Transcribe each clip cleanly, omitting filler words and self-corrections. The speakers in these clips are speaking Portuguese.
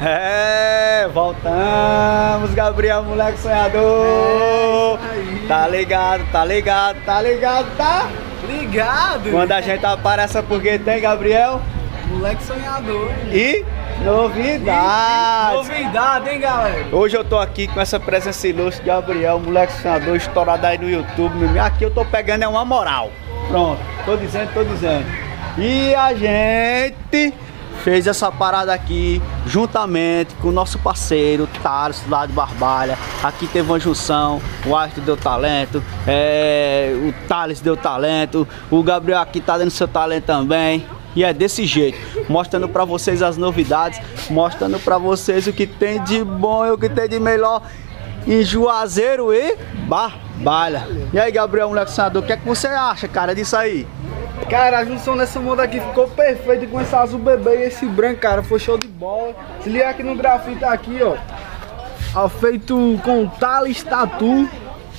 É, voltamos, Gabriel, moleque sonhador. Tá ligado, tá ligado, tá ligado, tá? Ligado! Quando a gente aparece porque tem, Gabriel. Moleque sonhador. E novidades. Novidade, hein, galera? Hoje eu tô aqui com essa presença ilustre, Gabriel, moleque sonhador, estourado aí no YouTube. Aqui eu tô pegando é uma moral. Pronto, tô dizendo. E a gente fez essa parada aqui juntamente com o nosso parceiro Thales, lá de Barbalha. Aqui teve uma junção, o Arthur deu talento, o Thales deu talento, o Gabriel aqui tá dando seu talento também. E é desse jeito, mostrando pra vocês as novidades, mostrando pra vocês o que tem de bom e o que tem de melhor em Juazeiro e Barbalha. E aí, Gabriel, moleque sonhador, o que é que você acha, cara, disso aí? Cara, a junção dessa moda aqui ficou perfeita com esse azul bebê e esse branco, cara, foi show de bola. Se liga aqui no grafite aqui, ó, feito com Thales Tatu.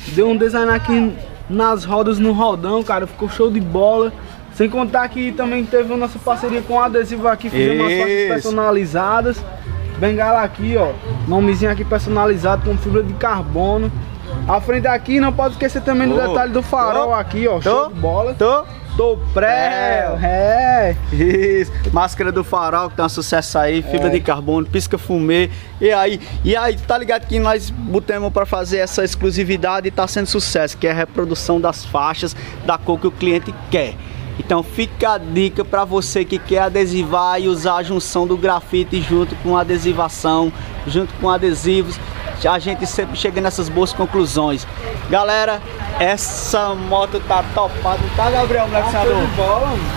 Deu um design aqui nas rodas no rodão, cara, ficou show de bola. Sem contar que também teve a nossa parceria com adesivo aqui, fizemos umas fotos personalizadas. Bengala aqui, ó, nomezinho aqui personalizado com fibra de carbono. A frente aqui, não pode esquecer também do detalhe do farol aqui, ó, show de bola. Tô pré, Isso, máscara do farol que tá um sucesso aí, fibra de carbono, pisca fumê. E aí, tá ligado que nós botamos pra fazer essa exclusividade e tá sendo sucesso, que é a reprodução das faixas da cor que o cliente quer. Então fica a dica para você que quer adesivar e usar a junção do grafite junto com adesivação, junto com adesivos. A gente sempre chega nessas boas conclusões. Galera, essa moto tá topada, tá, Gabriel, moleque sonhador?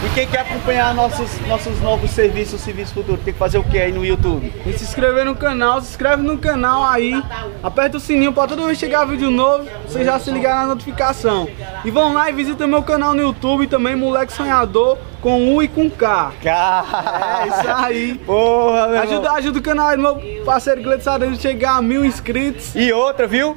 E quem quer acompanhar nossos novos serviços futuros, tem que fazer o que aí no YouTube? E se inscrever no canal, se inscreve no canal aí, aperta o sininho para toda vez que chegar vídeo novo, você já se ligar na notificação. E vão lá e visita meu canal no YouTube também, Moleque Sonhador, com U e com K. É isso aí. Porra, meu ajuda o canal aí do meu parceiro Gleito Sarando chegar a 1000 inscritos. E outra, viu?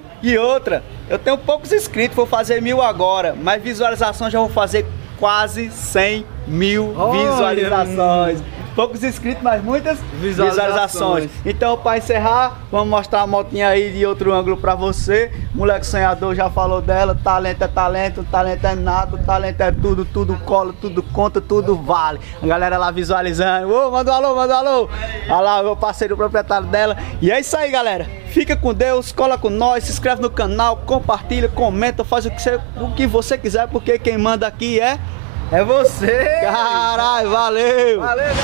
Eu tenho poucos inscritos, vou fazer 1000 agora, mas visualização já vou fazer quase 100 mil visualizações. Poucos inscritos, mas muitas visualizações. Então, para encerrar, vamos mostrar a motinha aí de outro ângulo para você. Moleque sonhador já falou dela, talento é talento, talento é nato, talento é tudo, tudo cola, tudo conta, tudo vale. A galera lá visualizando, manda um alô. Olha lá, meu parceiro proprietário dela. E é isso aí, galera. Fica com Deus, cola com nós, se inscreve no canal, compartilha, comenta, faz o que você quiser, porque quem manda aqui é você! Caralho, valeu! Valeu, galera!